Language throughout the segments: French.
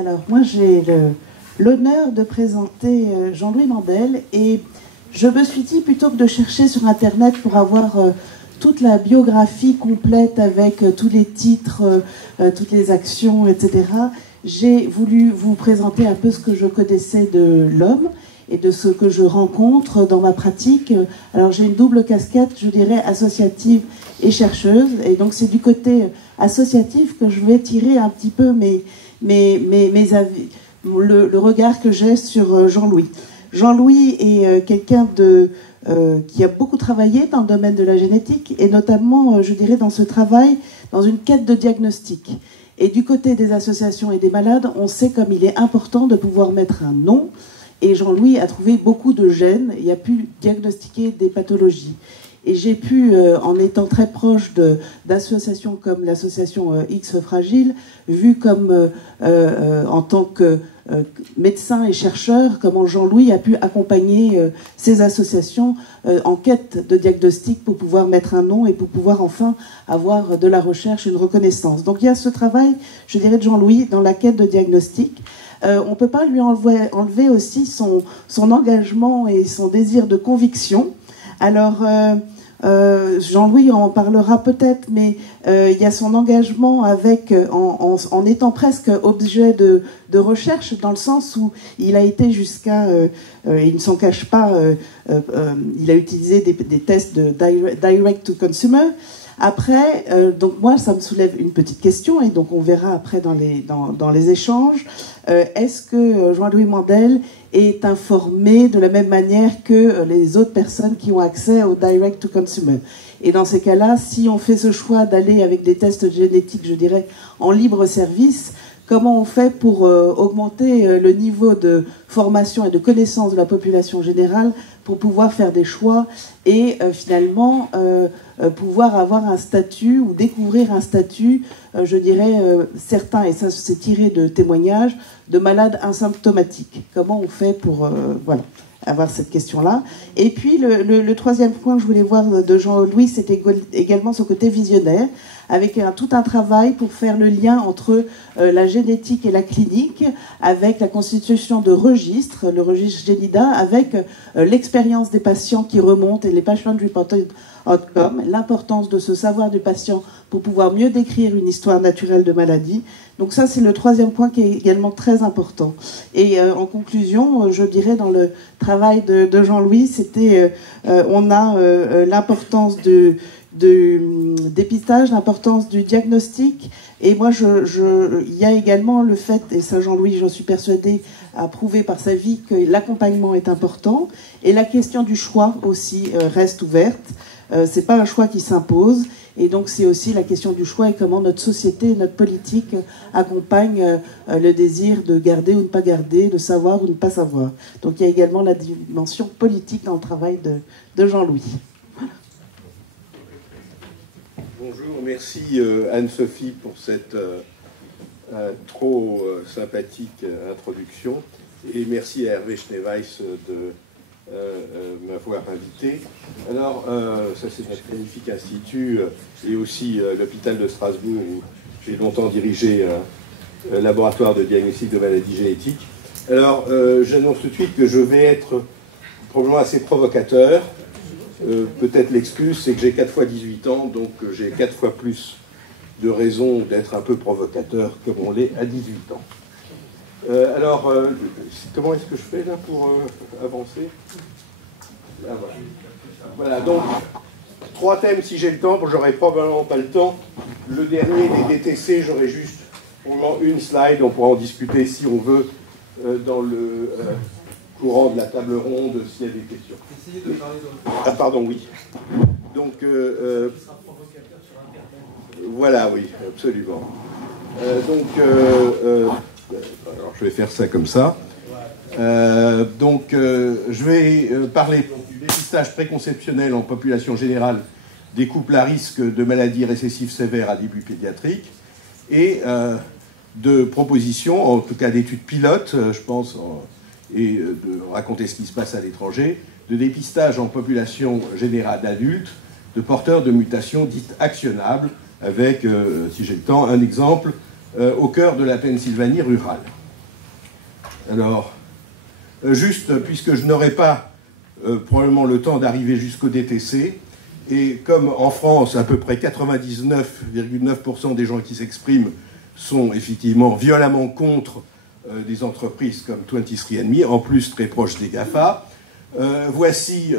Alors, moi, j'ai l'honneur de présenter Jean-Louis Mandel, et je me suis dit, plutôt que de chercher sur Internet pour avoir toute la biographie complète avec tous les titres, toutes les actions, etc., j'ai voulu vous présenter un peu ce que je connaissais de l'homme et de ce que je rencontre dans ma pratique. Alors, j'ai une double casquette, je dirais, associative et chercheuse, et donc c'est du côté associatif que je vais tirer un petit peu mes avis, le regard que j'ai sur Jean-Louis. Jean-Louis est quelqu'un qui a beaucoup travaillé dans le domaine de la génétique, et notamment, je dirais, dans ce travail, dans une quête de diagnostic. Et du côté des associations et des malades, on sait comme il est important de pouvoir mettre un nom, et Jean-Louis a trouvé beaucoup de gènes et a pu diagnostiquer des pathologies. Et j'ai pu, en étant très proche d'associations comme l'association X Fragile, vu comme en tant que médecin et chercheur, comment Jean-Louis a pu accompagner ces associations en quête de diagnostic pour pouvoir mettre un nom et pour pouvoir enfin avoir de la recherche, une reconnaissance. Donc il y a ce travail, je dirais, de Jean-Louis dans la quête de diagnostic. On ne peut pas lui enlever aussi son engagement et son désir de conviction. Alors, Jean-Louis en parlera peut-être, mais il y a son engagement avec, en étant presque objet de recherche, dans le sens où il a été jusqu'à, il ne s'en cache pas, il a utilisé des tests de direct to consumer. Après, donc moi, ça me soulève une petite question, et donc on verra après dans les échanges. Est-ce que Jean-Louis Mandel est informé de la même manière que les autres personnes qui ont accès au direct to consumer? Et dans ces cas-là, si on fait ce choix d'aller avec des tests génétiques, je dirais, en libre service, comment on fait pour augmenter le niveau de formation et de connaissance de la population générale pour pouvoir faire des choix et finalement pouvoir avoir un statut ou découvrir un statut, je dirais, certain, et ça c'est tiré de témoignages, de malades asymptomatiques. Comment on fait pour voilà, avoir cette question-là? Et puis le troisième point que je voulais voir de Jean-Louis, c'était également son côté visionnaire, avec tout un travail pour faire le lien entre la génétique et la clinique, avec la constitution de registres, le registre Génida, avec l'expérience des patients qui remontent et les patient reported outcomes, l'importance de ce savoir du patient pour pouvoir mieux décrire une histoire naturelle de maladie. Donc ça, c'est le troisième point qui est également très important. Et en conclusion, je dirais dans le travail de Jean-Louis, c'était, on a l'importance dépistage, l'importance du diagnostic, et moi il y a également le fait, et ça Jean-Louis, j'en suis persuadée, a prouvé par sa vie que l'accompagnement est important, et la question du choix aussi reste ouverte. C'est pas un choix qui s'impose, et donc c'est aussi la question du choix et comment notre société, notre politique accompagne le désir de garder ou ne pas garder, de savoir ou ne pas savoir. Donc il y a également la dimension politique dans le travail de Jean-Louis. Bonjour, merci Anne-Sophie pour cette trop sympathique introduction, et merci à Hervé Schneeweiss de m'avoir invité. Alors, ça c'est notre magnifique institut, et aussi l'hôpital de Strasbourg où j'ai longtemps dirigé un laboratoire de diagnostic de maladies génétiques. Alors, j'annonce tout de suite que je vais être probablement assez provocateur. Peut-être l'excuse, c'est que j'ai 4 fois 18 ans, donc j'ai 4 fois plus de raisons d'être un peu provocateur comme on l'est à 18 ans. Alors, comment est-ce que je fais là pour avancer? Là, voilà. Voilà, donc 3 thèmes si j'ai le temps, j'aurai probablement pas le temps. Le dernier, les DTC, j'aurai juste probablement une slide, on pourra en discuter si on veut dans le courant de la table ronde s'il y a des questions. Essayez de parler dans le... Ah pardon, oui. Donc, voilà, oui, absolument. Alors, je vais faire ça comme ça. Je vais parler du dépistage préconceptionnel en population générale des couples à risque de maladies récessives sévères à début pédiatrique, et de propositions, en tout cas d'études pilotes, je pense, et de raconter ce qui se passe à l'étranger, de dépistage en population générale d'adultes, de porteurs de mutations dites actionnables, avec, si j'ai le temps, un exemple au cœur de la Pennsylvanie rurale. Alors, juste, puisque je n'aurai pas probablement le temps d'arriver jusqu'au DTC, et comme en France, à peu près 99,9% des gens qui s'expriment sont effectivement violemment contre des entreprises comme 23andMe, en plus très proches des GAFA, voici,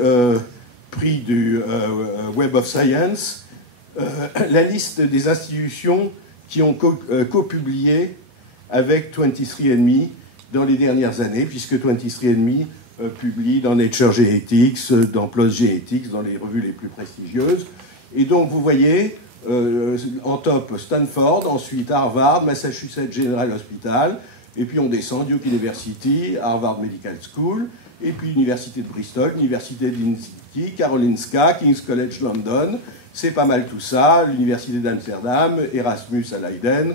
prix du Web of Science, la liste des institutions qui ont co-publié avec 23andMe dans les dernières années, puisque 23andMe publie dans Nature Genetics, dans PLOS Genetics, dans les revues les plus prestigieuses. Et donc, vous voyez, en top, Stanford, ensuite Harvard, Massachusetts General Hospital, et puis on descend, Duke University, Harvard Medical School, et puis l'Université de Bristol, l'Université d'Helsinki, Karolinska, King's College London, c'est pas mal tout ça, l'Université d'Amsterdam, Erasmus à Leiden,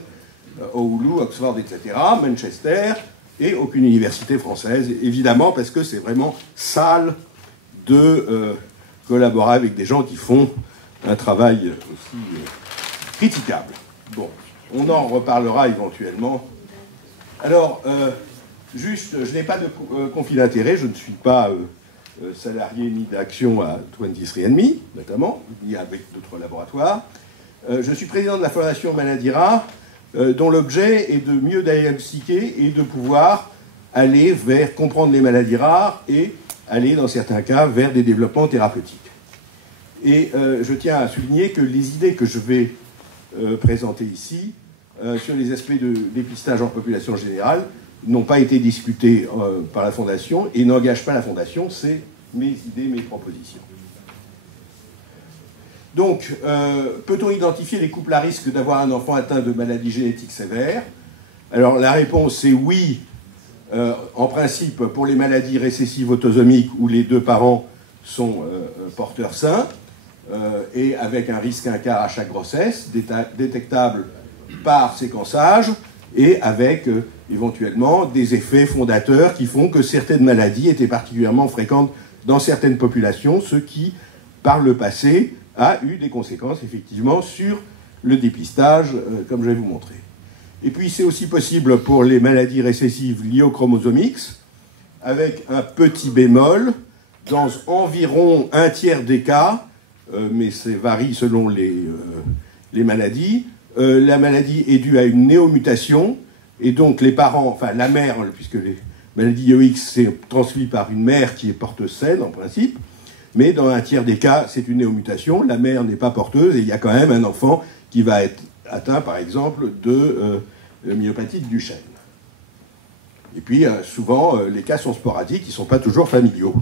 Oulu, Oxford, etc., Manchester, et aucune université française, évidemment, parce que c'est vraiment sale de collaborer avec des gens qui font un travail aussi critiquable. Bon, on en reparlera éventuellement. Alors, juste, je n'ai pas de conflit d'intérêt, je ne suis pas salarié ni d'action à 23andMe, notamment, ni avec d'autres laboratoires. Je suis président de la Fondation Maladies Rares, dont l'objet est de mieux diagnostiquer et de pouvoir aller vers comprendre les maladies rares et aller, dans certains cas, vers des développements thérapeutiques. Et je tiens à souligner que les idées que je vais présenter ici, sur les aspects de dépistage en population générale, n'ont pas été discutées par la Fondation et n'engagent pas la Fondation, c'est mes idées, mes propositions. Donc, peut-on identifier les couples à risque d'avoir un enfant atteint de maladies génétiques sévères? Alors, la réponse est oui, en principe, pour les maladies récessives autosomiques où les deux parents sont porteurs sains, et avec un risque 1 quart à chaque grossesse, détectable par séquençage, et avec éventuellement des effets fondateurs qui font que certaines maladies étaient particulièrement fréquentes dans certaines populations, ce qui, par le passé, a eu des conséquences, effectivement, sur le dépistage, comme je vais vous montrer. Et puis, c'est aussi possible pour les maladies récessives liées au chromosome X, avec un petit bémol, dans environ un tiers des cas, mais ça varie selon les maladies, la maladie est due à une néomutation, et donc les parents, enfin la mère, puisque les maladies IOX, c'est transmis par une mère qui est porteuse saine, en principe, mais dans un tiers des cas, c'est une néomutation, la mère n'est pas porteuse, et il y a quand même un enfant qui va être atteint, par exemple, de myopathie de Duchenne. Et puis, souvent, les cas sont sporadiques, ils ne sont pas toujours familiaux.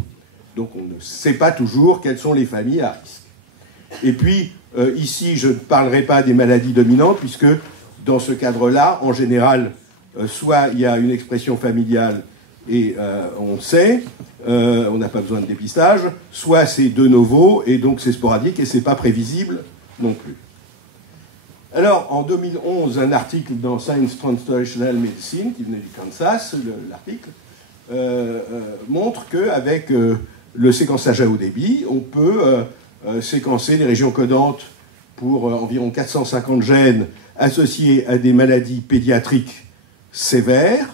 Donc, on ne sait pas toujours quelles sont les familles à risque. Et puis, ici, je ne parlerai pas des maladies dominantes, puisque dans ce cadre-là, en général, soit il y a une expression familiale et on sait, on n'a pas besoin de dépistage, soit c'est de novo, et donc c'est sporadique, et c'est pas prévisible non plus. Alors, en 2011, un article dans Science Translational Medicine, qui venait du Kansas, l'article, montre qu'avec le séquençage à haut débit, on peut séquencer des régions codantes pour environ 450 gènes associés à des maladies pédiatriques sévères,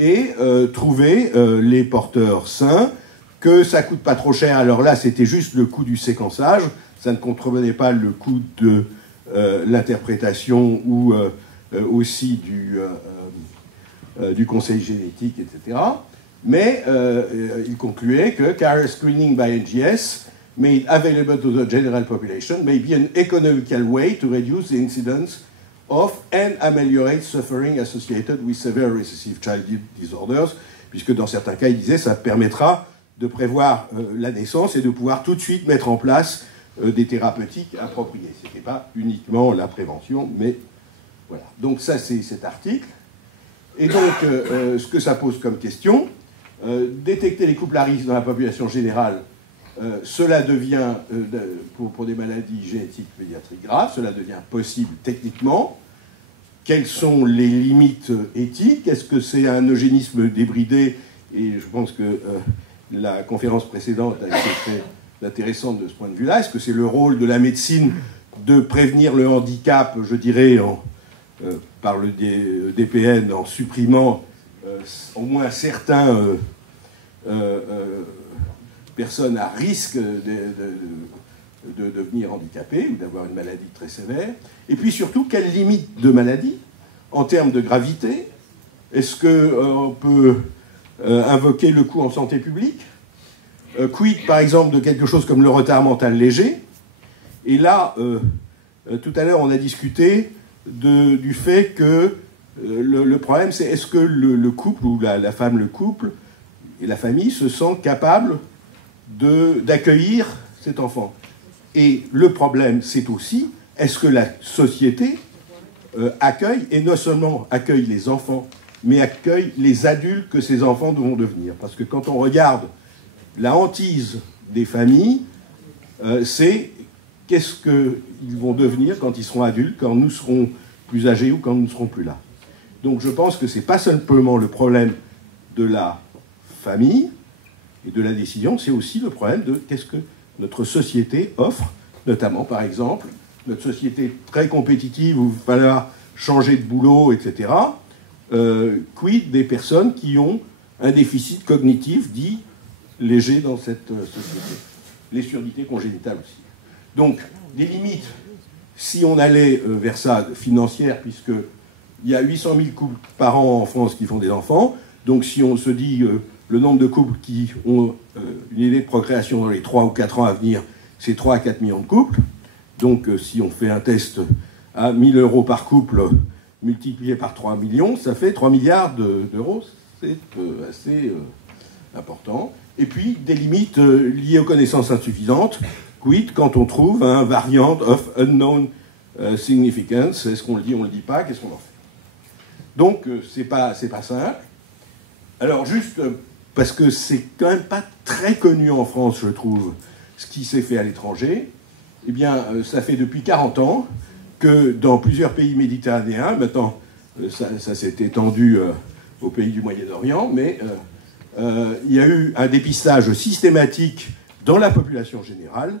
et trouver les porteurs sains, que ça coûte pas trop cher. Alors là, c'était juste le coût du séquençage, ça ne contrevenait pas le coût de l'interprétation ou aussi du conseil génétique, etc. Mais il concluait que carrier screening by NGS made available to the general population may be an economical way to reduce the incidence of and ameliorate suffering associated with severe recessive child disorders, puisque dans certains cas, il disait, ça permettra de prévoir la naissance et de pouvoir tout de suite mettre en place des thérapeutiques appropriées. Ce n'était pas uniquement la prévention, mais voilà. Donc ça, c'est cet article. Et donc, ce que ça pose comme question, détecter les couples à risque dans la population générale, cela devient, pour des maladies génétiques pédiatriques graves, cela devient possible techniquement. Quelles sont les limites éthiques? Est-ce que c'est un eugénisme débridé? Et je pense que la conférence précédente a été très intéressante de ce point de vue-là. Est-ce que c'est le rôle de la médecine de prévenir le handicap, je dirais, par le DPN, en supprimant au moins certains personnes à risque de devenir handicapées ou d'avoir une maladie très sévère. Et puis surtout, quelles limites de maladie en termes de gravité? Est-ce qu'on peut invoquer le coût en santé publique? Quid, par exemple, de quelque chose comme le retard mental léger? Et là, tout à l'heure, on a discuté du fait que le problème, c'est est-ce que le couple, ou la femme, le couple, et la famille se sentent capables d'accueillir cet enfant? Et le problème, c'est aussi, est-ce que la société accueille, et non seulement accueille les enfants, mais accueille les adultes que ces enfants devront devenir? Parce que quand on regarde la hantise des familles, c'est qu'est-ce qu'ils vont devenir quand ils seront adultes, quand nous serons plus âgés ou quand nous ne serons plus là. Donc je pense que ce n'est pas simplement le problème de la famille et de la décision, c'est aussi le problème de qu'est-ce que notre société offre, notamment par exemple, notre société très compétitive où il va falloir changer de boulot, etc. Quid des personnes qui ont un déficit cognitif dit léger dans cette société? Les surdités congénitales aussi. Donc, des limites, si on allait vers ça, financières, puisqu'il y a 800 000 couples par an en France qui font des enfants, donc si on se dit le nombre de couples qui ont une idée de procréation dans les 3 ou 4 ans à venir, c'est 3 à 4 millions de couples. Donc, si on fait un test à 1 000 € par couple, multiplié par 3 millions, ça fait 3 milliards d'euros. C'est assez important. Et puis, des limites liées aux connaissances insuffisantes. Quid quand on trouve un variant of unknown significance? Est-ce qu'on le dit, on ne le dit pas? Qu'est-ce qu'on en fait? Donc, c'est pas simple. Alors, juste parce que c'est quand même pas très connu en France, je trouve, ce qui s'est fait à l'étranger, eh bien, ça fait depuis 40 ans que dans plusieurs pays méditerranéens, maintenant, ça s'est étendu aux pays du Moyen-Orient, mais il y a eu un dépistage systématique dans la population générale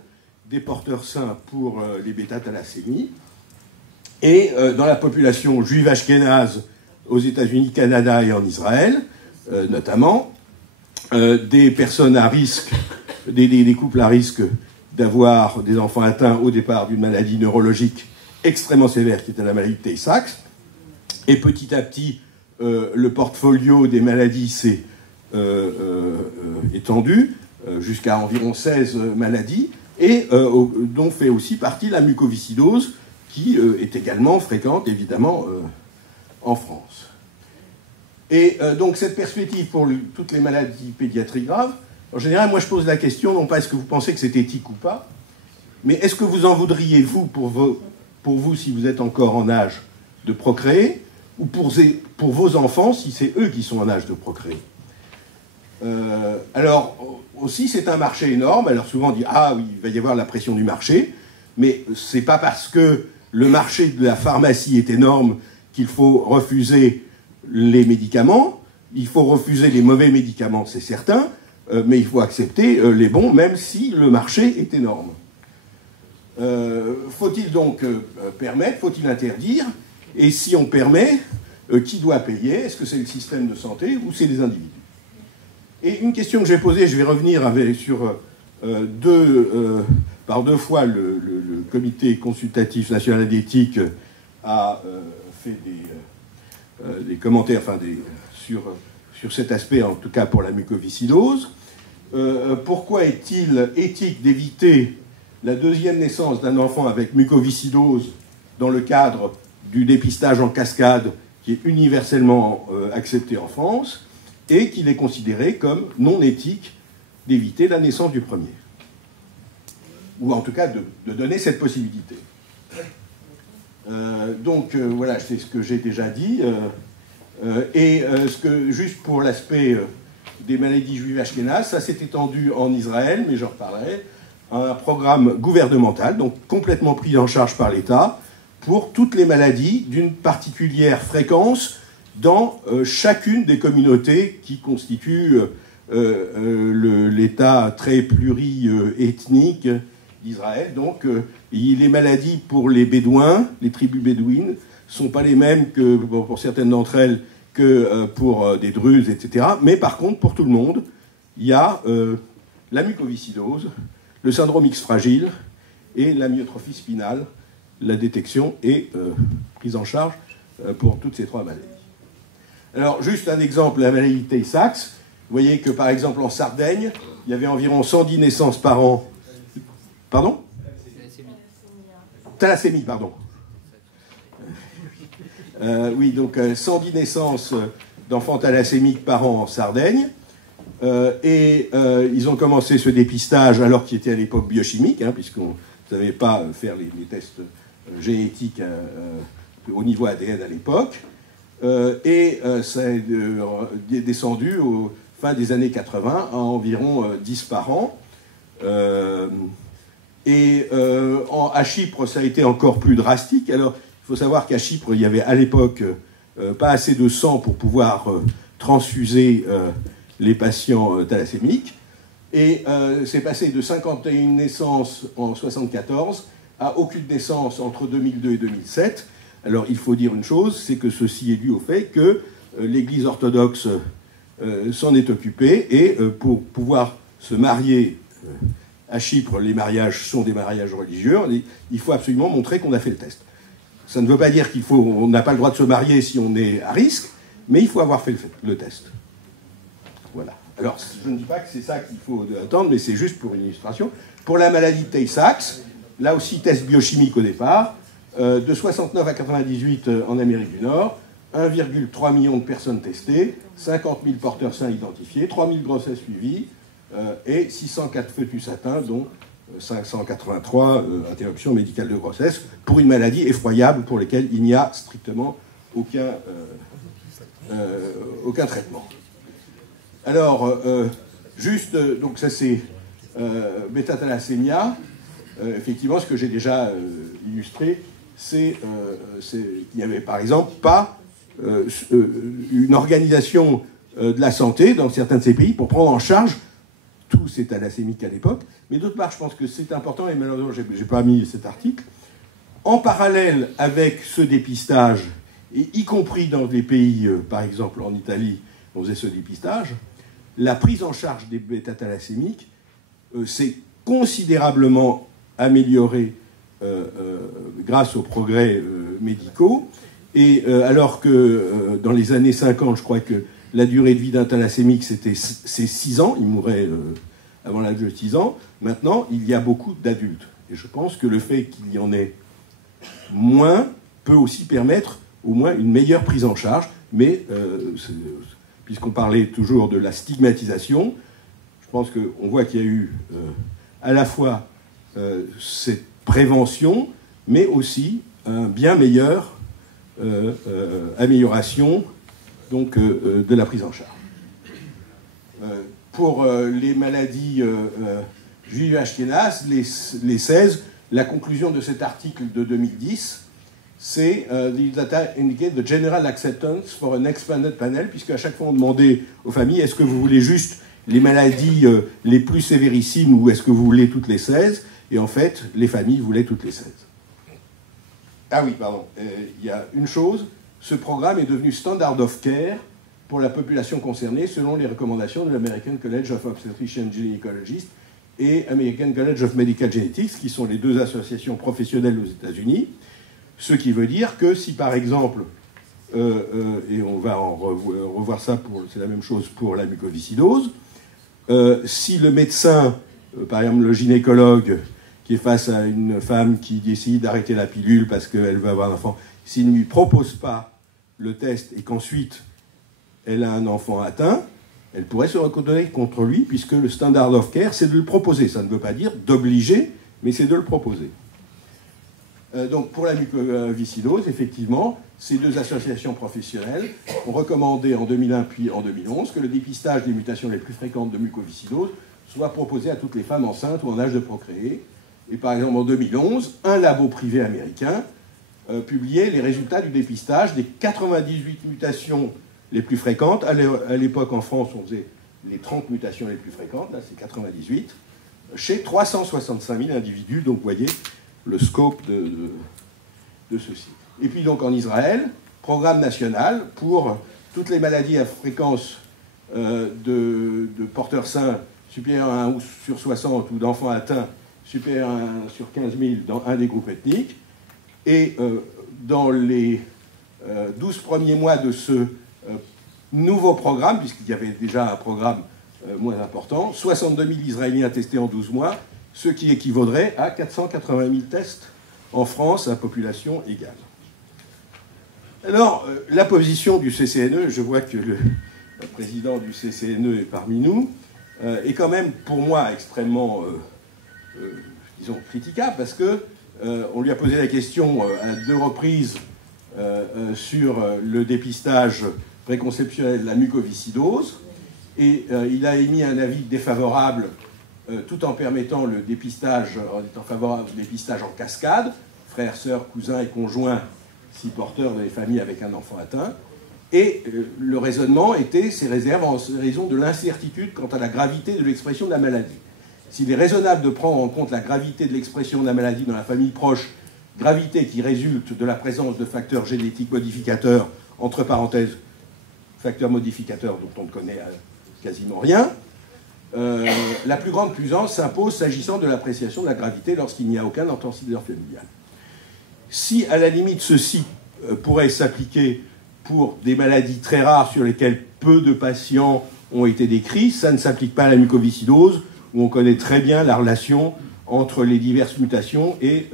des porteurs sains pour les bêta-thalassémies, et dans la population juive ashkénaze aux États-Unis, Canada et en Israël, notamment, des personnes à risque, des couples à risque d'avoir des enfants atteints au départ d'une maladie neurologique extrêmement sévère qui était la maladie de Tay-Sachs. Et petit à petit, le portfolio des maladies s'est étendu jusqu'à environ 16 maladies, et dont fait aussi partie la mucoviscidose, qui est également fréquente, évidemment, en France. Et donc cette perspective pour toutes les maladies pédiatriques graves, en général, moi je pose la question, non pas est-ce que vous pensez que c'est éthique ou pas, mais est-ce que vous en voudriez, vous, pour vous, si vous êtes encore en âge de procréer, ou pour vos enfants, si c'est eux qui sont en âge de procréer? Alors, aussi, c'est un marché énorme. Alors souvent on dit, ah oui, il va y avoir la pression du marché, mais c'est pas parce que le marché de la pharmacie est énorme qu'il faut refuser les médicaments. Il faut refuser les mauvais médicaments, c'est certain, mais il faut accepter les bons, même si le marché est énorme. Faut-il donc permettre, faut-il interdire? Et si on permet, qui doit payer? Est-ce que c'est le système de santé ou c'est les individus? Et une question que j'ai posée, je vais revenir sur par deux fois le comité consultatif national d'éthique a fait des commentaires sur cet aspect, en tout cas pour la mucoviscidose. Pourquoi est-il éthique d'éviter la deuxième naissance d'un enfant avec mucoviscidose dans le cadre du dépistage en cascade qui est universellement accepté en France, et qu'il est considéré comme non éthique d'éviter la naissance du premier? Ou en tout cas de donner cette possibilité. Voilà, c'est ce que j'ai déjà dit. Juste pour l'aspect des maladies juives ashkénazes, ça s'est étendu en Israël, mais j'en reparlerai, un programme gouvernemental, donc complètement pris en charge par l'État, pour toutes les maladies d'une particulière fréquence dans chacune des communautés qui constituent l'État très pluriethnique d'Israël. Donc, les maladies pour les Bédouins, les tribus bédouines, ne sont pas les mêmes que, pour certaines d'entre elles, que pour des drusses, etc. Mais par contre, pour tout le monde, il y a la mucoviscidose, le syndrome X fragile et la myotrophie spinale, la détection et prise en charge pour toutes ces trois maladies. Alors, juste un exemple, la maladie de Tay-Sachs. Vous voyez que, par exemple, en Sardaigne, il y avait environ 110 naissances par an. Pardon ? Thalassémie, pardon. Oui, donc 110 naissances d'enfants thalassémiques par an en Sardaigne. Ils ont commencé ce dépistage alors qu'il était à l'époque biochimique, hein, puisqu'on ne savait pas faire les tests génétiques au niveau ADN à l'époque. Ça est descendu au fin des années 80 à environ 10 par an. À Chypre, ça a été encore plus drastique. Alors, il faut savoir qu'à Chypre, il y avait à l'époque pas assez de sang pour pouvoir transfuser les patients thalassémiques. Et c'est passé de 51 naissances en 1974 à aucune naissance entre 2002 et 2007. Alors, il faut dire une chose, c'est que ceci est dû au fait que l'Église orthodoxe s'en est occupée et pour pouvoir se marier à Chypre, les mariages sont des mariages religieux, il faut absolument montrer qu'on a fait le test. Ça ne veut pas dire qu'on n'a pas le droit de se marier si on est à risque, mais il faut avoir fait le test. Voilà. Alors, je ne dis pas que c'est ça qu'il faut attendre, mais c'est juste pour une illustration. Pour la maladie de Tay-Sachs, là aussi, test biochimique au départ, de 69 à 98 en Amérique du Nord, 1,3 million de personnes testées, 50 000 porteurs sains identifiés, 3 000 grossesses suivies, et 604 fœtus atteints, dont 583 interruptions médicales de grossesse, pour une maladie effroyable pour laquelle il n'y a strictement aucun traitement. Alors, donc ça c'est bêta-thalassémia. Effectivement, ce que j'ai déjà illustré, c'est qu'il n'y avait par exemple pas une organisation de la santé dans certains de ces pays pour prendre en charge tous ces thalassémiques à l'époque. Mais d'autre part, je pense que c'est important, et malheureusement, je n'ai pas mis cet article, en parallèle avec ce dépistage, et y compris dans des pays, par exemple en Italie, on faisait ce dépistage, la prise en charge des bêta-thalassémiques s'est considérablement améliorée grâce aux progrès médicaux. Et alors que dans les années 50, je crois que la durée de vie d'un thalassémique, c'est 6 ans, il mourait avant l'âge de 6 ans. Maintenant, il y a beaucoup d'adultes. Et je pense que le fait qu'il y en ait moins peut aussi permettre au moins une meilleure prise en charge. Mais puisqu'on parlait toujours de la stigmatisation, je pense qu'on voit qu'il y a eu à la fois cette prévention, mais aussi un bien meilleure amélioration donc, de la prise en charge. Pour les maladies juives ashkénazes, les 16, la conclusion de cet article de 2010, c'est the data indicate the general acceptance for an expanded panel, puisque à chaque fois on demandait aux familles, est-ce que vous voulez juste les maladies les plus sévérissimes ou est-ce que vous voulez toutes les 16? Et en fait, les familles voulaient toutes les 16. Ah oui, pardon. Il y a une chose, ce programme est devenu standard of care pour la population concernée selon les recommandations de l'American College of Obstetricians and Gynecologists et American College of Medical Genetics, qui sont les deux associations professionnelles aux États-Unis. Ce qui veut dire que si par exemple, et on va en revoir ça, c'est la même chose pour la mucoviscidose, si le médecin, par exemple le gynécologue, qui est face à une femme qui décide d'arrêter la pilule parce qu'elle veut avoir un enfant, s'il ne lui propose pas le test et qu'ensuite elle a un enfant atteint, elle pourrait se recoudrer contre lui, puisque le standard of care, c'est de le proposer. Ça ne veut pas dire d'obliger, mais c'est de le proposer. Donc pour la mucoviscidose, effectivement, ces deux associations professionnelles ont recommandé en 2001 puis en 2011 que le dépistage des mutations les plus fréquentes de mucoviscidose soit proposé à toutes les femmes enceintes ou en âge de procréer. Et par exemple, en 2011, un labo privé américain publiait les résultats du dépistage des 98 mutations les plus fréquentes. À l'époque, en France, on faisait les 30 mutations les plus fréquentes, là c'est 98, chez 365 000 individus. Donc vous voyez le scope de ceci. Et puis donc en Israël, programme national pour toutes les maladies à fréquence de porteurs sains supérieurs à 1 sur 60 ou d'enfants atteints supérieurs à 1 sur 15 000 dans un des groupes ethniques. Et dans les 12 premiers mois de ce nouveau programme, puisqu'il y avait déjà un programme moins important, 62 000 Israéliens testés en 12 mois, ce qui équivaudrait à 480 000 tests en France à population égale. Alors, la position du CCNE, je vois que le président du CCNE est parmi nous, est quand même pour moi extrêmement, disons, critiquable, parce que on lui a posé la question à 2 reprises sur le dépistage préconceptionnel de la mucoviscidose, et il a émis un avis défavorable tout en permettant le dépistage, en étant favorable au dépistage en cascade, frères, sœurs, cousins et conjoints, si porteurs des familles avec un enfant atteint. Et le raisonnement était ces réserves en raison de l'incertitude quant à la gravité de l'expression de la maladie. S'il est raisonnable de prendre en compte la gravité de l'expression de la maladie dans la famille proche, gravité qui résulte de la présence de facteurs génétiques modificateurs, entre parenthèses, facteurs modificateurs dont on ne connaît quasiment rien, la plus grande prudence s'impose s'agissant de l'appréciation de la gravité lorsqu'il n'y a aucun antécédent familial. Si, à la limite, ceci pourrait s'appliquer pour des maladies très rares sur lesquelles peu de patients ont été décrits, ça ne s'applique pas à la mucoviscidose, où on connaît très bien la relation entre les diverses mutations et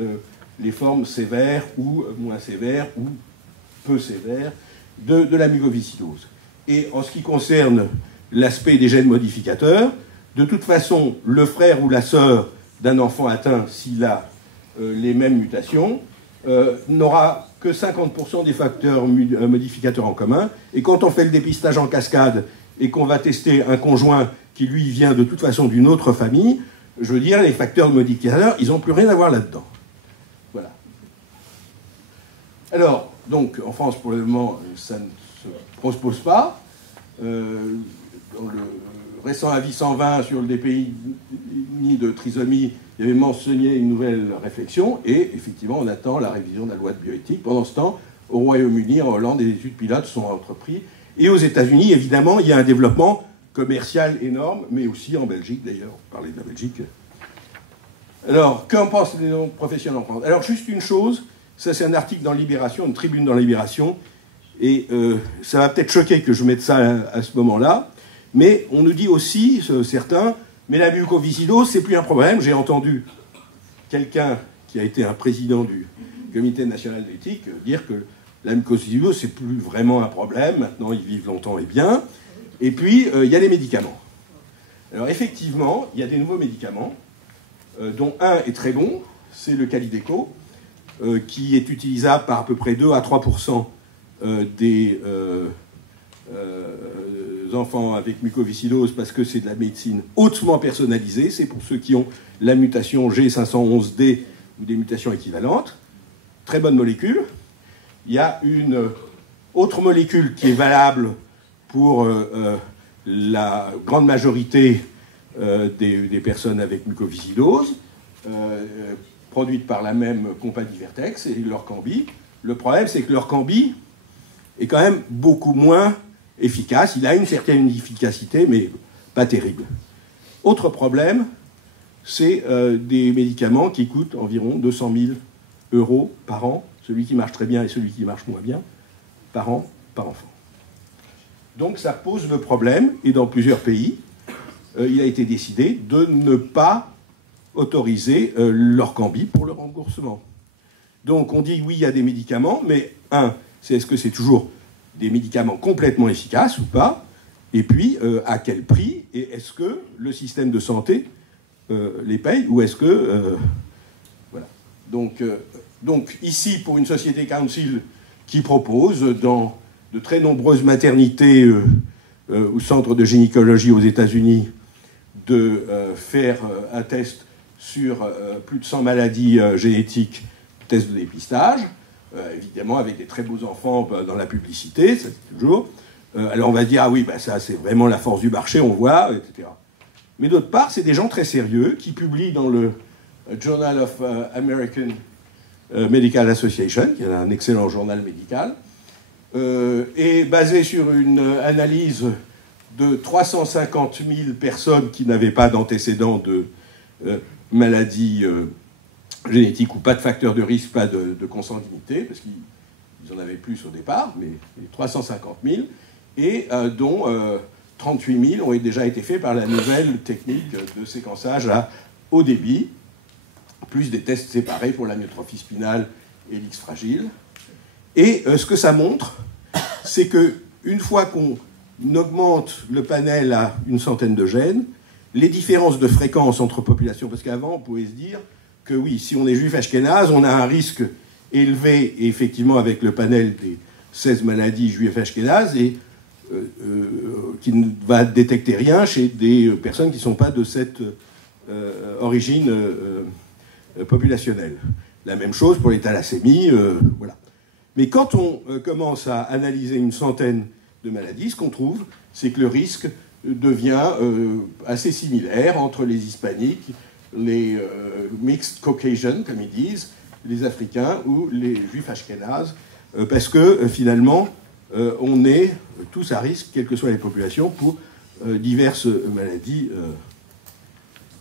les formes sévères ou moins sévères ou peu sévères de la mucoviscidose. Et en ce qui concerne l'aspect des gènes modificateurs, de toute façon, le frère ou la sœur d'un enfant atteint, s'il a les mêmes mutations, n'aura que 50% des facteurs modificateurs en commun. Et quand on fait le dépistage en cascade et qu'on va tester un conjoint qui, lui, vient de toute façon d'une autre famille, je veux dire, les facteurs modificateurs, ils n'ont plus rien à voir là-dedans. Voilà. Alors, donc, en France, pour le moment, ça ne se propose pas. Dans le récent avis 120 sur le DPI de trisomie, il y avait mentionné une nouvelle réflexion, et effectivement, on attend la révision de la loi de bioéthique. Pendant ce temps, au Royaume-Uni, en Hollande, des études pilotes sont entreprises. Et aux États-Unis, évidemment, il y a un développement commercial énorme, mais aussi en Belgique, d'ailleurs. On parlait de la Belgique. Alors, qu'en pensent les professionnels en France? Alors, juste une chose, ça c'est un article dans Libération, une tribune dans Libération, et ça va peut-être choquer que je mette ça à ce moment-là, mais on nous dit aussi, certains, mais la mucoviscidose, c'est plus un problème. J'ai entendu quelqu'un qui a été un président du Comité national d'éthique dire que la mucoviscidose, c'est plus vraiment un problème. Maintenant, ils vivent longtemps et bien. Et puis, il y a les médicaments. Alors, effectivement, il y a des nouveaux médicaments, dont un est très bon, c'est le Kalydeco, qui est utilisable par à peu près 2 à 3% des enfants avec mucoviscidose, parce que c'est de la médecine hautement personnalisée. C'est pour ceux qui ont la mutation G511D ou des mutations équivalentes. Très bonne molécule. Il y a une autre molécule qui est valable pour la grande majorité des personnes avec mucoviscidose, produite par la même compagnie Vertex, et l'Orkambi. Le problème, c'est que l'Orkambi est quand même beaucoup moins efficace. Il a une certaine efficacité, mais pas terrible. Autre problème, c'est des médicaments qui coûtent environ 200 000 € par an, celui qui marche très bien et celui qui marche moins bien, par an, par enfant. Donc ça pose le problème, et dans plusieurs pays, il a été décidé de ne pas autoriser l'Orkambi pour le remboursement. Donc on dit oui, il y a des médicaments, mais est-ce que c'est toujours des médicaments complètement efficaces ou pas? Et puis, à quel prix? Et est-ce que le système de santé les paye? Ou est-ce que... voilà. Donc, ici, pour une société council qui propose, dans de très nombreuses maternités ou centres de gynécologie aux États-Unis, de faire un test sur plus de 100 maladies génétiques, test de dépistage, évidemment avec des très beaux enfants dans la publicité, ça c'est toujours. Alors on va dire, ah oui, bah ça c'est vraiment la force du marché, on voit, etc. Mais d'autre part, c'est des gens très sérieux qui publient dans le Journal of American Medical Association, qui est un excellent journal médical, est basé sur une analyse de 350 000 personnes qui n'avaient pas d'antécédents de maladies génétiques ou pas de facteurs de risque, pas de consanguinité, parce qu'ils en avaient plus au départ, mais 350 000, et dont 38 000 ont déjà été faits par la nouvelle technique de séquençage à haut débit, plus des tests séparés pour l'amyotrophie spinale et l'X fragile. Et ce que ça montre, c'est qu'une fois qu'on augmente le panel à une centaine de gènes, les différences de fréquence entre populations, parce qu'avant on pouvait se dire que oui, si on est juif ashkénaze, on a un risque élevé, et effectivement avec le panel des 16 maladies juives ashkénazes, et qui ne va détecter rien chez des personnes qui ne sont pas de cette origine populationnelle. La même chose pour les thalassémies, voilà. Mais quand on commence à analyser une centaine de maladies, ce qu'on trouve, c'est que le risque devient assez similaire entre les hispaniques, les mixed Caucasian, comme ils disent, les Africains ou les juifs ashkénazes, parce que finalement, on est tous à risque, quelles que soient les populations, pour diverses maladies.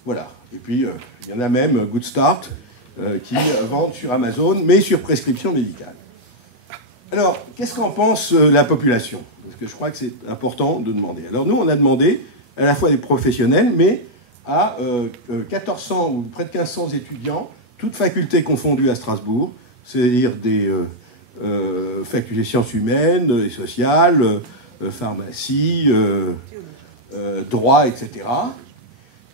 Voilà. Et puis, il y en a même, Good Start, qui vendent sur Amazon, mais sur prescription médicale. Alors, qu'est-ce qu'en pense la population? Parce que je crois que c'est important de demander. Alors, nous, on a demandé à la fois des professionnels, mais à 1400 ou près de 1500 étudiants, toutes facultés confondues à Strasbourg, c'est-à-dire des facultés sciences humaines et sociales, pharmacie, droit, etc.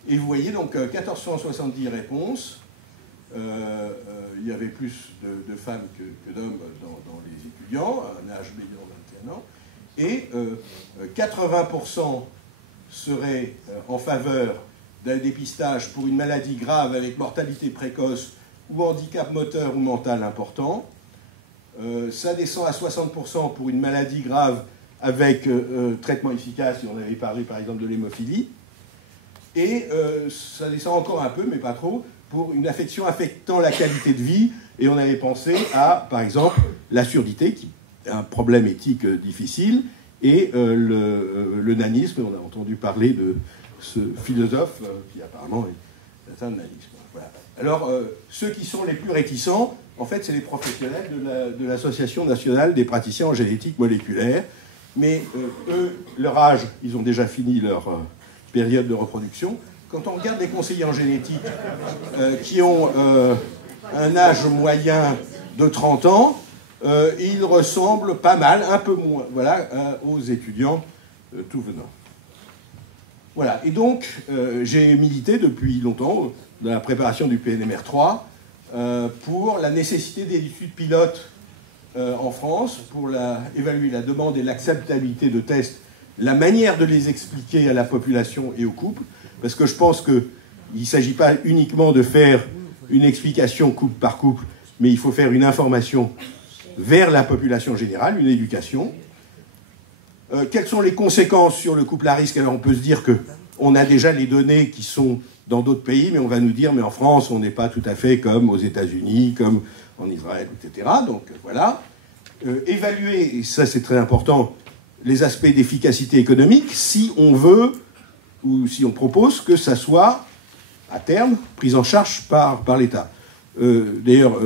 Et vous voyez donc 1470 réponses. Il y avait plus de femmes que d'hommes dans les étudiants, un âge médian de 21 ans. Et 80% seraient en faveur d'un dépistage pour une maladie grave avec mortalité précoce ou handicap moteur ou mental important. Ça descend à 60% pour une maladie grave avec traitement efficace, si on avait parlé par exemple de l'hémophilie. Et ça descend encore un peu, mais pas trop, pour une affection affectant la qualité de vie. Et on avait pensé à, par exemple, la surdité, qui est un problème éthique difficile, et le nanisme. On a entendu parler de ce philosophe qui apparemment est atteint de nanisme. Voilà. Alors, ceux qui sont les plus réticents, en fait, c'est les professionnels de l'Association nationale des praticiens en génétique moléculaire. Mais eux, leur âge, ils ont déjà fini leur période de reproduction. Quand on regarde les conseillers en génétique qui ont un âge moyen de 30 ans, ils ressemblent pas mal, un peu moins, voilà, aux étudiants tout venant. Voilà, et donc j'ai milité depuis longtemps dans la préparation du PNMR3 pour la nécessité des études pilotes en France, pour évaluer la demande et l'acceptabilité de tests, la manière de les expliquer à la population et aux couples, parce que je pense qu'il ne s'agit pas uniquement de faire une explication couple par couple, mais il faut faire une information vers la population générale, une éducation. Quelles sont les conséquences sur le couple à risque? Alors on peut se dire qu'on a déjà les données qui sont dans d'autres pays, mais on va nous dire, mais en France, on n'est pas tout à fait comme aux États-Unis, comme en Israël, etc. Donc voilà. Évaluer, et ça c'est très important, les aspects d'efficacité économique, si on veut, ou si on propose que ça soit, à terme, pris en charge par l'État. D'ailleurs,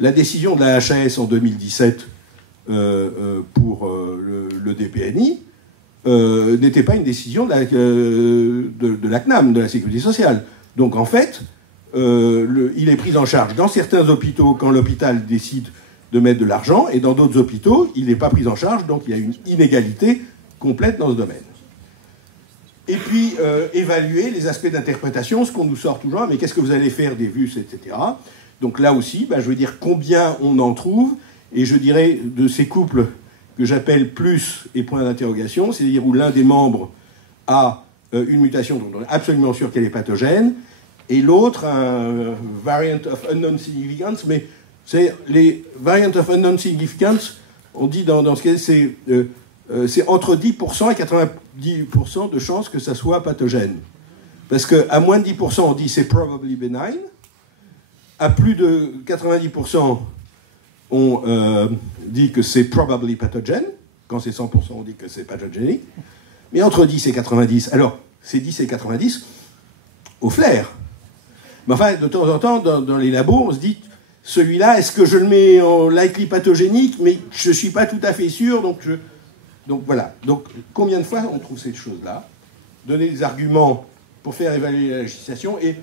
la décision de la HAS en 2017 pour le DPNI n'était pas une décision de la CNAM, de la Sécurité sociale. Donc en fait, il est pris en charge dans certains hôpitaux quand l'hôpital décide de mettre de l'argent, et dans d'autres hôpitaux, il n'est pas pris en charge, donc il y a une inégalité complète dans ce domaine. Et puis, évaluer les aspects d'interprétation, ce qu'on nous sort toujours, mais qu'est-ce que vous allez faire des VUS, etc. Donc là aussi, je veux dire combien on en trouve, et je dirais de ces couples que j'appelle plus et point d'interrogation, c'est-à-dire où l'un des membres a une mutation dont on est absolument sûr qu'elle est pathogène, et l'autre un variant of unknown significance, mais c'est les variants of unknown significance, on dit dans ce cas, c'est entre 10% et 90% de chances que ça soit pathogène. Parce qu'à moins de 10%, on dit c'est probably benign. À plus de 90%, on dit que c'est probably pathogène. Quand c'est 100%, on dit que c'est pathogénique. Mais entre 10 et 90, alors, c'est 10 et 90 au flair. Mais enfin, de temps en temps, dans les labos, on se dit, celui-là, est-ce que je le mets en likely pathogénique, mais je ne suis pas tout à fait sûr, donc voilà. Donc, combien de fois on trouve ces choses-là? Donner des arguments pour faire évaluer la législation, et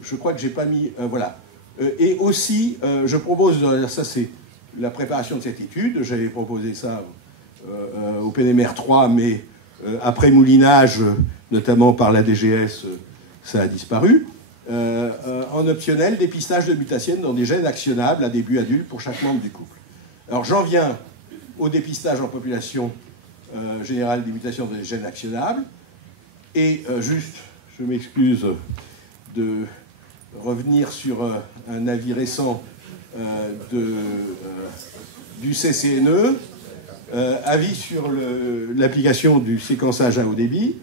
je crois que j'ai pas mis... voilà. Et aussi, je propose, ça c'est la préparation de cette étude, j'avais proposé ça au PNMR 3, mais après moulinage, notamment par la DGS, ça a disparu. En optionnel, dépistage de mutations dans des gènes actionnables à début adulte pour chaque membre du couple. Alors j'en viens au dépistage en population générale des mutations dans les gènes actionnables. Et juste, je m'excuse de revenir sur un avis récent du CCNE, avis sur l'application du séquençage à haut débit,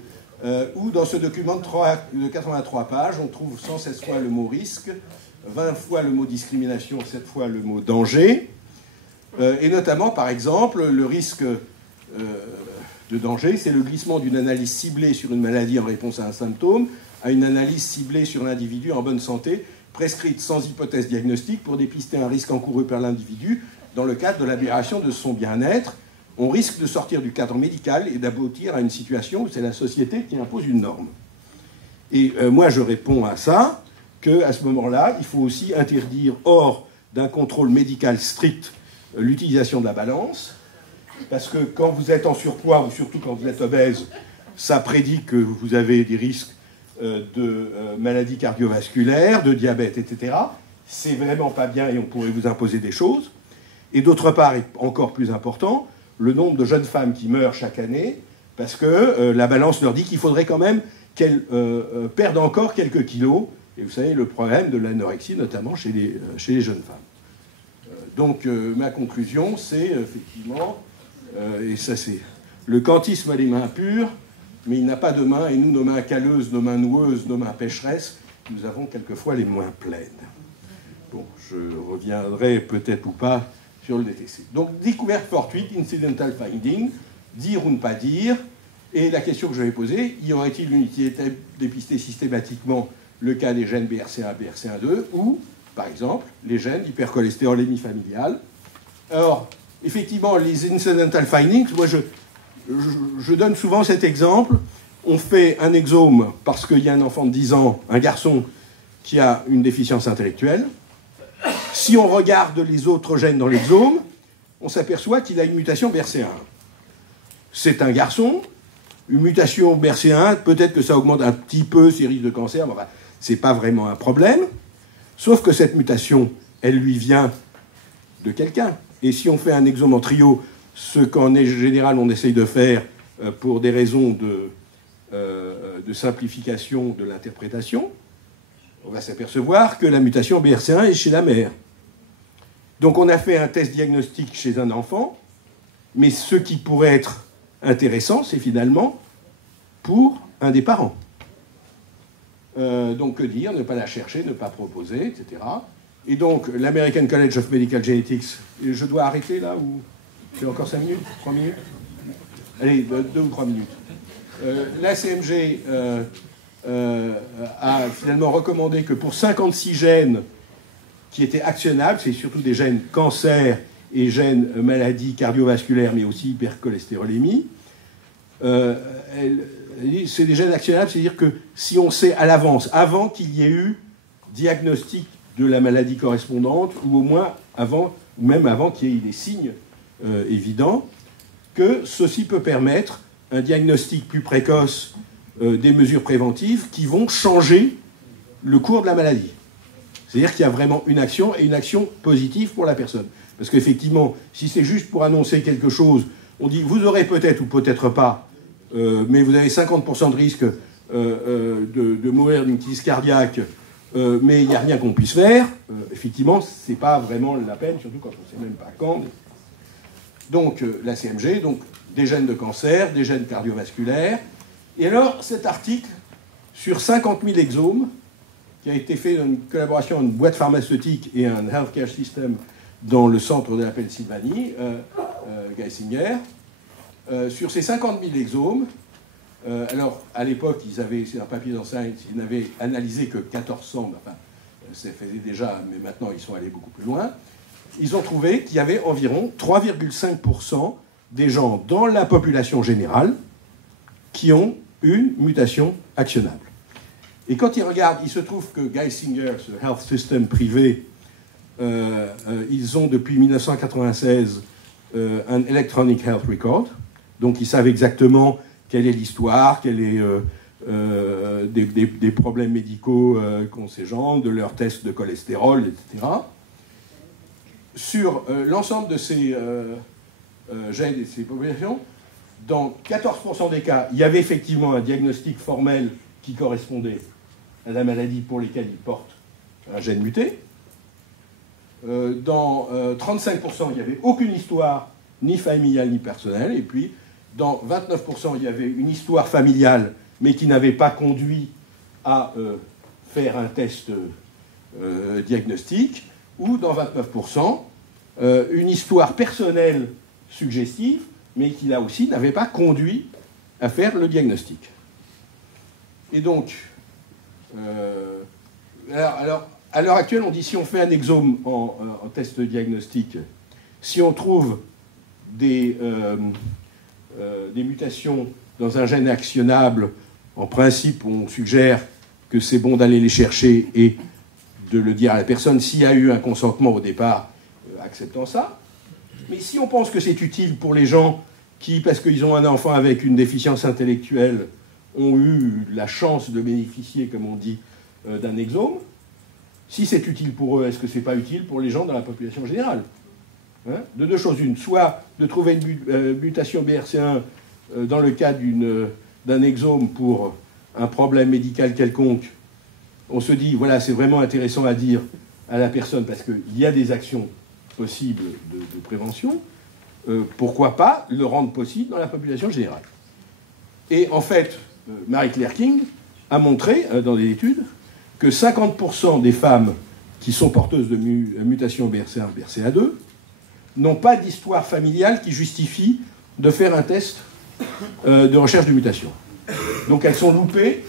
où dans ce document de 83 pages, on trouve 116 fois le mot risque, 20 fois le mot discrimination, 7 fois le mot danger, et notamment, par exemple, le risque de danger, c'est le glissement d'une analyse ciblée sur une maladie en réponse à un symptôme à une analyse ciblée sur l'individu en bonne santé, prescrite sans hypothèse diagnostique pour dépister un risque encouru par l'individu dans le cadre de l'amélioration de son bien-être. On risque de sortir du cadre médical et d'aboutir à une situation où c'est la société qui impose une norme. Et moi, je réponds à ça qu'à ce moment-là, il faut aussi interdire, hors d'un contrôle médical strict, l'utilisation de la balance, parce que quand vous êtes en surpoids, ou surtout quand vous êtes obèse, ça prédit que vous avez des risques de maladies cardiovasculaires, de diabète, etc. C'est vraiment pas bien et on pourrait vous imposer des choses. Et d'autre part, et encore plus important, le nombre de jeunes femmes qui meurent chaque année, parce que la balance leur dit qu'il faudrait quand même qu'elles perdent encore quelques kilos. Et vous savez, le problème de l'anorexie, notamment chez les jeunes femmes. Donc ma conclusion, c'est effectivement, et ça c'est, le kantisme a les mains pures, mais il n'a pas de mains, et nous, nos mains calleuses, nos mains noueuses, nos mains pécheresses, nous avons quelquefois les mains pleines. Bon, je reviendrai peut-être ou pas sur le DTC. Donc, découverte fortuite, incidental finding, dire ou ne pas dire, et la question que je vais poser, y aurait-il une utilité de dépister systématiquement le cas des gènes BRCA1, BRCA2, ou, par exemple, les gènes d'hypercholestérolémie familiale. Alors, effectivement, les incidental findings, moi je donne souvent cet exemple. On fait un exome parce qu'il y a un enfant de 10 ans, un garçon, qui a une déficience intellectuelle. Si on regarde les autres gènes dans l'exome, on s'aperçoit qu'il a une mutation BRCA1. C'est un garçon, une mutation BRCA1, peut-être que ça augmente un petit peu ses risques de cancer, mais enfin, c'est pas vraiment un problème. Sauf que cette mutation, elle lui vient de quelqu'un. Et si on fait un exome en trio, ce qu'en général on essaye de faire pour des raisons de simplification de l'interprétation, on va s'apercevoir que la mutation BRCA1 est chez la mère. Donc on a fait un test diagnostique chez un enfant, mais ce qui pourrait être intéressant, c'est finalement pour un des parents. Donc que dire, ne pas la chercher, ne pas proposer, etc. Et donc l'American College of Medical Genetics, je dois arrêter là ou j'ai encore 5 minutes, 3 minutes? Allez, 2 ou 3 minutes. L'ACMG a finalement recommandé que pour 56 gènes qui étaient actionnables, c'est surtout des gènes cancer et gènes maladies cardiovasculaires, mais aussi hypercholestérolémie, c'est des gènes actionnables, c'est-à-dire que si on sait à l'avance, avant qu'il y ait eu diagnostic de la maladie correspondante, ou au moins avant, ou même avant qu'il y ait eu des signes évidents, que ceci peut permettre un diagnostic plus précoce des mesures préventives qui vont changer le cours de la maladie. C'est-à-dire qu'il y a vraiment une action, et une action positive pour la personne. Parce qu'effectivement, si c'est juste pour annoncer quelque chose, on dit vous aurez peut-être ou peut-être pas, mais vous avez 50% de risque de mourir d'une crise cardiaque, mais il n'y a rien qu'on puisse faire, effectivement, c'est pas vraiment la peine, surtout quand on ne sait même pas quand. Donc, la CMG, donc des gènes de cancer, des gènes cardiovasculaires. Et alors, cet article, sur 50 000 exomes, qui a été fait dans une collaboration entre une boîte pharmaceutique et un healthcare system dans le centre de la Pennsylvanie, Geisinger, Sur ces 50 000 exomes, alors à l'époque, c'est un papier dans Science, ils n'avaient analysé que 1400, enfin, ça faisait déjà, mais maintenant ils sont allés beaucoup plus loin. Ils ont trouvé qu'il y avait environ 3,5% des gens dans la population générale qui ont une mutation actionnable. Et quand ils regardent, il se trouve que Geisinger, ce health system privé, ils ont depuis 1996 un Electronic Health Record. Donc ils savent exactement quelle est l'histoire, quels sont des problèmes médicaux qu'ont ces gens, de leurs tests de cholestérol, etc. Sur l'ensemble de ces gènes et ces populations, dans 14% des cas, il y avait effectivement un diagnostic formel qui correspondait à la maladie pour laquelle ils portent un gène muté. Dans 35%, il n'y avait aucune histoire, ni familiale ni personnelle. Et puis, dans 29%, il y avait une histoire familiale, mais qui n'avait pas conduit à faire un test diagnostique. Ou dans 29%, une histoire personnelle suggestive, mais qui là aussi n'avait pas conduit à faire le diagnostic. Et donc, alors, à l'heure actuelle, on dit si on fait un exome en test diagnostic, si on trouve des mutations dans un gène actionnable, en principe, on suggère que c'est bon d'aller les chercher et de le dire à la personne s'il y a eu un consentement au départ, acceptant ça. Mais si on pense que c'est utile pour les gens qui, parce qu'ils ont un enfant avec une déficience intellectuelle, ont eu la chance de bénéficier, comme on dit, d'un exome, si c'est utile pour eux, est-ce que c'est pas utile pour les gens dans la population générale, hein? De deux choses une, soit de trouver une mutation BRCA1 dans le cas d'un exome pour un problème médical quelconque, on se dit, voilà, c'est vraiment intéressant à dire à la personne parce qu'il y a des actions possibles de prévention, pourquoi pas le rendre possible dans la population générale. Et en fait, Marie-Claire King a montré dans des études que 50% des femmes qui sont porteuses de mutations BRCA1, BRCA2 n'ont pas d'histoire familiale qui justifie de faire un test de recherche de mutation. Donc elles sont loupées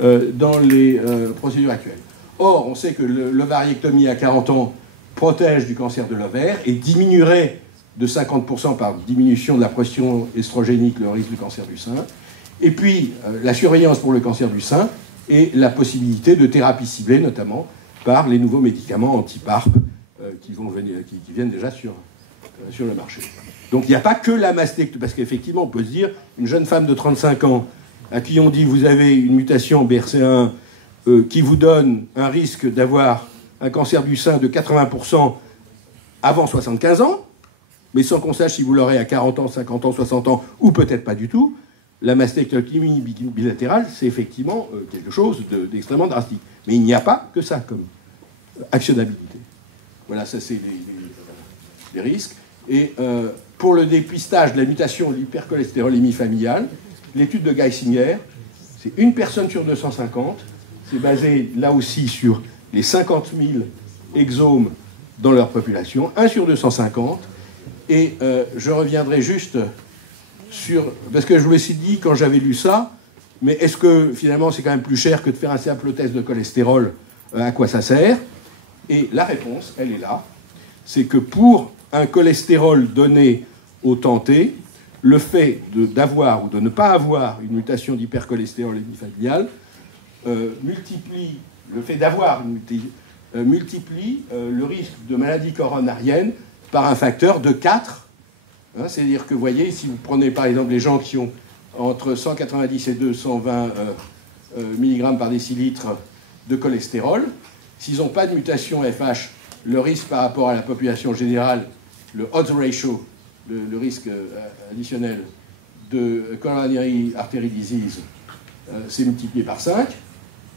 dans les procédures actuelles. Or, on sait que l'ovariectomie à 40 ans protège du cancer de l'ovaire et diminuerait de 50% par diminution de la pression estrogénique le risque du cancer du sein. Et puis, la surveillance pour le cancer du sein et la possibilité de thérapie ciblée, notamment par les nouveaux médicaments anti-PARP qui viennent déjà sur le marché. Donc il n'y a pas que la mastectomie, parce qu'effectivement, on peut se dire, une jeune femme de 35 ans à qui on dit vous avez une mutation BRCA1 qui vous donne un risque d'avoir un cancer du sein de 80% avant 75 ans, mais sans qu'on sache si vous l'aurez à 40 ans, 50 ans, 60 ans, ou peut-être pas du tout, la mastectomie bilatérale, c'est effectivement quelque chose d'extrêmement drastique. Mais il n'y a pas que ça comme actionnabilité. Voilà, ça c'est les risques. Et pour le dépistage de la mutation de l'hypercholestérolémie familiale, l'étude de Geisinger, c'est une personne sur 250, c'est basé là aussi sur les 50 000 exomes dans leur population, 1 sur 250, et je reviendrai juste sur... Parce que je me suis dit, quand j'avais lu ça, mais est-ce que finalement c'est quand même plus cher que de faire un simple test de cholestérol, à quoi ça sert? Et la réponse, elle est là, c'est que pour un cholestérol donné au tenté, le fait d'avoir ou de ne pas avoir une mutation d'hypercholestérolémie familiale multiplie, le fait d'avoir multiplie le risque de maladie coronarienne par un facteur de 4. Hein, c'est-à-dire que, vous voyez, si vous prenez par exemple les gens qui ont entre 190 et 220 mg par décilitre de cholestérol, s'ils n'ont pas de mutation FH, le risque par rapport à la population générale, le odds ratio, le risque additionnel de coronary artery disease, c'est multiplié par 5.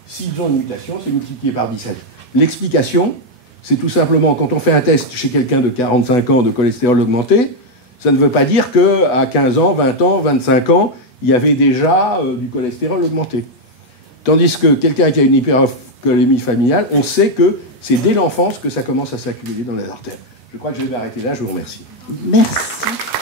S'ils ont une mutation, c'est multiplié par 17. L'explication, c'est tout simplement quand on fait un test chez quelqu'un de 45 ans de cholestérol augmenté, ça ne veut pas dire qu'à 15 ans, 20 ans, 25 ans, il y avait déjà du cholestérol augmenté. Tandis que quelqu'un qui a une hypercholémie familiale, on sait que c'est dès l'enfance que ça commence à s'accumuler dans les artères. Je crois que je vais m'arrêter là, je vous remercie. Merci.